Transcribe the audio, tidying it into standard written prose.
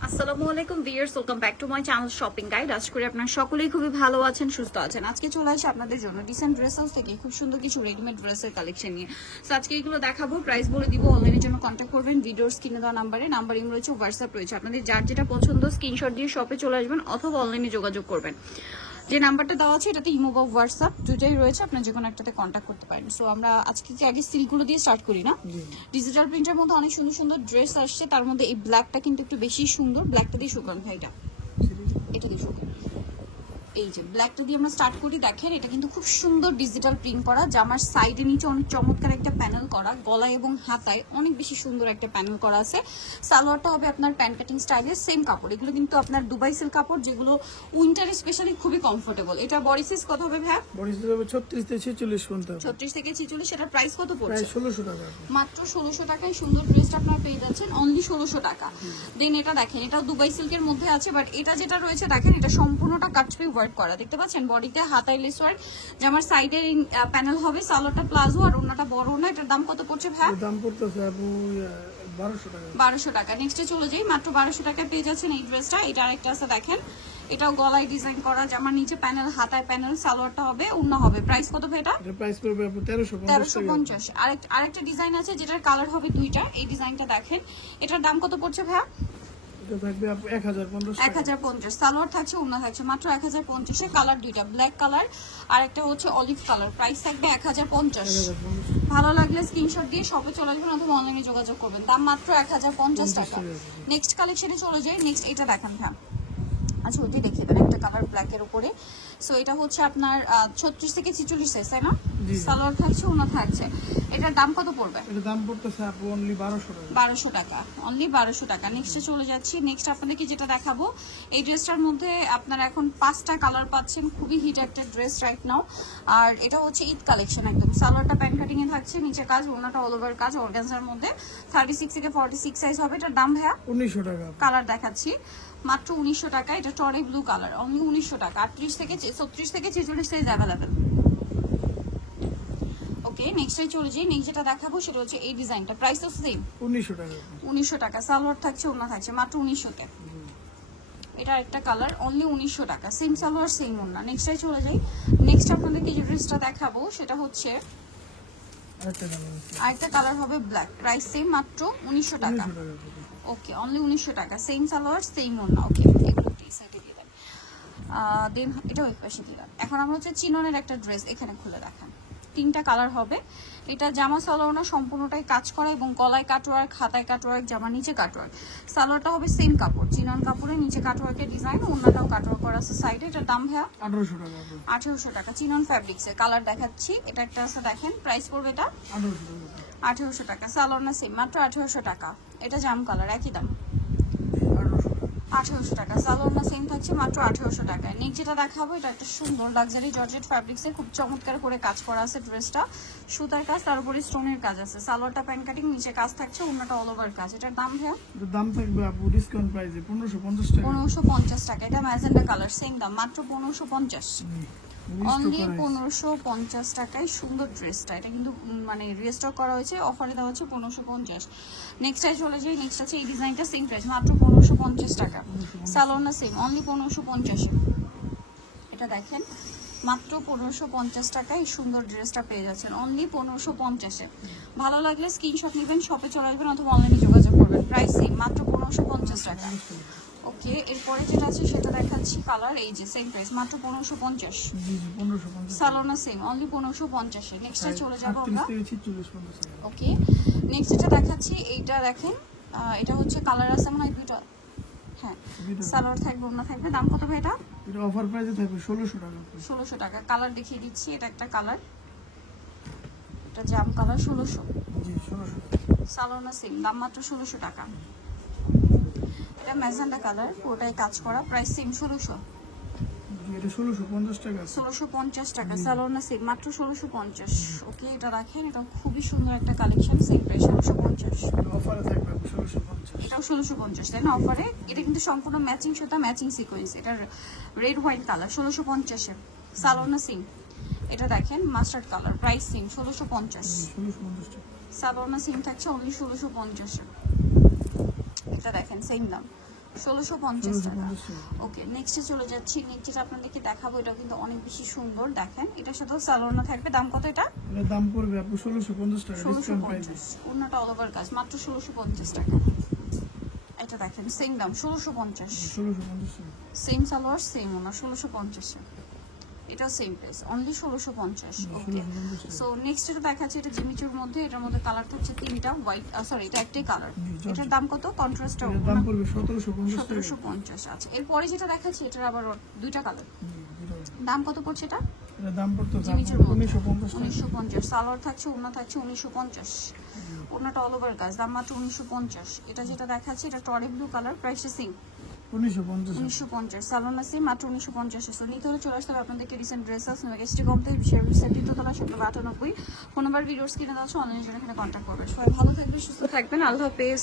আসসালামু আলাইকুম viewers, welcome back to my channel shopping guide. আশা করি আপনারা সকলেই খুবই ভালো আছেন, সুস্থ আছেন। আজকে চলে আসি আপনাদের জন্য ডিসেন্ট ড্রেস হাউস থেকে খুব সুন্দর কিছু রেডিমেড ড্রেসের কালেকশন নিয়ে। সো আজকে এগুলো দেখাবো, প্রাইস বলে দিব। অনলাইনের জন্য কন্ট্যাক্ট করবেন ভিডিওর স্ক্রিনে দেওয়া নাম্বার ইম রয়েছে, হোয়াটসঅ্যাপ রয়েছে। আপনাদের যার যেটা পছন্দ স্ক্রিনশট দিয়ে শপে চলে আসবেন অথবা অনলাইনে যোগাযোগ করবেন। যে নাম্বারটা দেওয়া আছে এটাতে ইমো বা হোয়াটসঅ্যাপ দুটোই রয়েছে, আপনার যে কোনো একটাতে কন্ট্যাক্ট করতে পারেন। সো আমরা আজকে আগে সিল্কগুলো দিয়ে স্টার্ট করি না। ডিজিটাল প্রিন্টের মধ্যে অনেক সুন্দর সুন্দর ড্রেস আসছে, তার মধ্যে এই ব্ল্যাকটা কিন্তু একটু বেশি সুন্দর। ব্ল্যাকটা দিয়ে শুকান ভাই, এটা দিয়ে শুকান। এই যে ব্ল্যাকটা দিয়ে আমরা স্টার্ট করি। দেখেন এটা কিন্তু খুব সুন্দর ডিজিটাল প্রিন্ট করা, জামার সাইডে নিচে অনেক চমৎকার একটা প্যানেল করা, গলায় এবং হাতায় অনেক বেশি সুন্দর একটা প্যানেল করা আছে। সালোয়ারটা হবে আপনার প্যান্ট কাটিং স্টাইলের, সেম কাপড়। এগুলো কিন্তু আপনার দুবাই সিল্ক কাপড়, যেগুলো উইন্টারে স্পেশালি খুবই কমফোর্টেবল। এটা বডি সাইজ কত হবে ভাই? বডি সাইজ হবে 36 থেকে 46 পর্যন্ত। 36 থেকে 46। এটার প্রাইস কত পড়ছে? প্রায় 1600 টাকা। মাত্র 1600 টাকায় সুন্দর ড্রেসটা আপনারা পেয়ে যাচ্ছেন, অনলি 1600 টাকা। দেন এটা দেখেন, এটা দুবাই সিল্কের মধ্যে আছে, বাট এটা যেটা রয়েছে দেখেন এটা সম্পূর্ণটা কাটছবি ওয়ার্ক করা, দেখতে পাচ্ছেন। বডিতে হাতায় লেস ওয়ার্ক, জামার সাইডের প্যানেল হবে, সালোয়ারটা প্লাজো আর ওন্নাটা বড় না। এটার দাম কত পড়ছে ভাই? দাম পড়তেছে আপু 1200 টাকা। 1200 টাকা। নেক্সটে চলে যাই, মাত্র 1200 টাকায় পেয়ে যাচ্ছেন এই ড্রেসটা। এটা আরেকটা আছে দেখেন, এটাও গলায় ডিজাইন করা, জামার নিচে প্যানেল, হাতায় প্যানেল, সালোয়ারটা হবে, ওন্না হবে। প্রাইস কত ভাই এটা? এর প্রাইস পড়বে আপু 1350। আরেকটা ডিজাইন আছে যেটার কালার হবে দুইটা। এই ডিজাইনটা দেখেন, এটার দাম কত পড়ছে ভাই? এটা থাকবে আপু 1050 টাকা। 1050। সালোয়ার থাকছে, ওন্না থাকছে মাত্র 1050 এর। কালার দুইটা, ব্ল্যাক কালার আর একটা হচ্ছে অলিভ কালার। প্রাইস থাকবে 1050। ভালো লাগলে স্ক্রিনশট দিয়ে শপে চলে আসবেন অথবা অনলাইনে যোগাযোগ করবেন। দাম মাত্র 1050 টাকা। নেক্সট কালেকশনে চলে যাই। নেক্সট এটা দেখান ভাই। আচ্ছা ওইটাই দেখিয়ে দেন, একটা কালার ব্ল্যাকের উপরে। সো এটা হচ্ছে আপনার 36 থেকে 46 সাইজ, তাই না? সালোয়ার থাকছে, ওন্না থাকছে। এটার দাম কত পড়বে? এটার দাম পড়তেছে আপু অনলি 1200 টাকা। 1200 টাকা, অনলি 1200 টাকা। নেক্সটে চলে যাচ্ছি। নেক্সট আপনাদেরকে যেটা দেখাবো, এই ড্রেসটার মধ্যে আপনারা এখন 5টা কালার পাচ্ছেন। খুবই হিট একটা ড্রেস রাইট নাও। আর এটা হচ্ছে ঈদ কালেকশন একদম। সালোয়ারটা প্যান্ট কাটিং এ থাকছে, নিচে কাজ, ওন্নাটা অল ওভার কাজ, অর্গানজার মধ্যে। 36 থেকে 46 সাইজ হবে। এটার দাম ভাইয়া 1900 টাকা। কালার দেখাচ্ছি, মাত্র 1900 টাকা। এটা টরে ব্লু কালার, অনলি 1900 টাকা। 38 থেকে 36 থেকে 46 সাইজ অ্যাভেলেবেল। ওকে, নেক্সটে চলে যাই। নেক্সট যেটা দেখাবো সেটা হচ্ছে এই ডিজাইনটা। প্রাইস তো সেম, 1900 টাকা। 1900 টাকা। সালোয়ার থাকছে, ওন্না থাকছে, মাত্র 1900 তে। এটা একটা কালার, অনলি 1900 টাকা। সেম সালোয়ার, সেম ওন্না। নেক্সটে চলে যাই। নেক্সট আপনাদেরকে যে ড্রেসটা দেখাবো সেটা হচ্ছে আরেকটা কালার হবে ব্ল্যাক। প্রাইস সেম, মাত্র 1900 টাকা। ওকে, অনলি 1900 টাকা। সেম সালোয়ার, সেম ওন্না। ওকে, দেন এটাও এক পাশে দিলাম। এখন আমরা হচ্ছে চিননের একটা ড্রেস এখানে খুলে দেখান। 3টা কালার হবে। এটা জামা সালোয়ার সম্পূর্ণটাই কাজ করা এবং গলায় কাটওয়ার্ক, হাতায় কাটওয়ার্ক, জামার নিচে কাটওয়ার্ক। সালোয়ারটা হবে সেম কাপড়, চিনন কাপড়ের নিচে কাটওয়ার্কের ডিজাইন, ওন্নাটাও কাটওয়ার্ক করা আছে সাইডে। এটার দাম ভাইয়া 1800 টাকা। 1800 টাকা। চিনন ফ্যাব্রিক্সের কালার দেখাচ্ছি। এটা একটা আছে দেখেন, প্রাইস পড়বে এটা 1800 টাকা। সালোয়ার না সেম, মাত্র 1800 টাকা। এটা জাম কালার, একই দাম 1800 টাকা। সালোয়ার না সেম থাকছে, মাত্র 1800 টাকায়। নেক্সট যেটা দেখাবো এটা একটা সুন্দর লাক্সারি জর্জেট ফ্যাব্রিক্সের, খুব চমৎকার করে কাজ করা আছে ড্রেসটা। সুতার কাজ, তার উপরে স্টোনের কাজ আছে। সালোয়ারটা প্যান্ট কাটিং, নিচে কাজ থাকছে, ওন্নাটা অল ওভার কাজ। এটার দাম ভাইয়া? এর দাম থাকবে আপু ডিসকাউন্ট প্রাইসে 1550 টাকা। 1550 টাকা। এটা ম্যাজেন্ডা কালার, সেম দাম, মাত্র 1550। অনলি 1550 টাকায় সুন্দর ড্রেসটা। এটা কিন্তু মানে রিস্টক করা হয়েছে, অফারে দেওয়া হচ্ছে 1550। নেক্সটটায় চলে যাই। নেক্সট আছে এই ডিজাইনটা, সেম প্রাইস, মাত্র 1550 টাকা। সালোয়ার না সেম, অনলি 1550। এটা দেখেন, মাত্র 1550 টাকায় সুন্দর ড্রেসটা পেয়ে যাচ্ছেন, অনলি 1550-এ। ভালো লাগলে স্ক্রিনশট নেবেন, শপে চলে আসবেন অথবা অনলাইনে যোগাযোগ করবেন। প্রাইস সেম, মাত্র 1550 টাকা। ওকে, এরপরে যেটা আছে সেটা দেখাচ্ছি। কালার এই যে সেম প্রাইস, মাত্র 1550। সালোনা সেম, অনলি 1550-এ। নেক্সটে চলে যাবো আমরা। ওকে, নেক্সট যেটা দেখাচ্ছি এইটা দেখেন, এটা হচ্ছে কালার আছে মনে হয় দুটো। হ্যাঁ, সালোয়ার থাকবে, ওন্না থাকবে। দাম কত ভাই এটা? এটা অফার প্রাইসে থাকবে 1600 টাকা। 1600 টাকা। কালার দেখিয়ে দিচ্ছি, এটা একটা কালার, এটা জাম কালার, 1600। জি 1600। সালোনা সেম, দাম মাত্র 1600 টাকা। এটা ম্যাজেন্ডা কালার, পুরোটাই কাজ করা, প্রাইস সেম 1600। এটা 1650 টাকা। 1650 টাকা। সালোনা সেম, মাত্র 1650। ওকে, এটা রাখেন, এটা খুবই সুন্দর একটা কালেকশন, সেম প্রাইস 1650। অফারে থাকবে 1650। এটাও 1650, তাই না? অফারে। এটা কিন্তু সম্পূর্ণ ম্যাচিং সুতা, ম্যাচিং সিকোয়েন্স। এটা রেড হোয়াইট কালার, 1650-এ। সালোনা সেম। এটা দেখেন মাস্টার্ড কালার, প্রাইস সেম 1650। 1650 টাকা। সালোনা সেম থাকছে, অনলি 1650-এ। এটা দেখেন সেম দাম, 1650 টাকা। 1650 টাকা। ওকে, নেক্সটে চলে যাচ্ছি। নেক্সট যেটা আপনাদেরকে দেখাবো এটা কিন্তু অনেক বেশি সুন্দর, দেখেন এটার সাথেও সালোয়ার থাকবে। দাম কত এটা? এটার দাম পড়বে আপু 1650 টাকা ডিসকাউন্ট প্রাইসে। 1650। ওড়নাটা অল ওভার কাজ, মাত্র 1650 টাকা। এটা দেখেন সেম দাম 1650, 1650 টাকা। সেম সালোয়ার সেম ওড়না 1650। এটা সেম প্রাইস, অনলি 1650। ওকে, 1650 টাকা। সো নেক্সট যেটা দেখাচ্ছে এটা জিমিচুর মধ্যে, এটার মধ্যে কালার থাকছে তিনটা, হোয়াইট সরি এটা একটাই কালার। এটার দাম কত? কন্ট্রাস্টটা এটার দাম পড়বে 1750 টাকা। 1750। আচ্ছা, এরপরে যেটা দেখাচ্ছে এটার আবার দুইটা কালার। দুটো। দাম কত পড়ছে এটা? এটার দাম পড়তো জিমিচুর মধ্যে 1950 টাকা। 1950। সালোয়ার থাকছে, ওড়না থাকছে 1950। ওড়নাটা অল ওভার কাজ, দাম মাত্র 1950। এটা যেটা দেখাচ্ছে এটা টরি ব্লু কালার, প্রাইস সেম 1950 টাকা। 1950। সালোয়ার সেম, মাত্র 1950। সো নিতে হলে চলে আসতে হবে আপনাদেরকে রিসেন্ট ড্রেসেস নেভাগেস্টি কমপ্লিট বিশেষ সেটিং তো তারা 798। ফোন নাম্বার ভিডিওস কিনে দাও, অনলাইনে জন্য এখানে কন্ট্যাক্ট করবে। সবাই ভালো থাকবে, সুস্থ থাকবেন, আল্লাহ হাফেজ।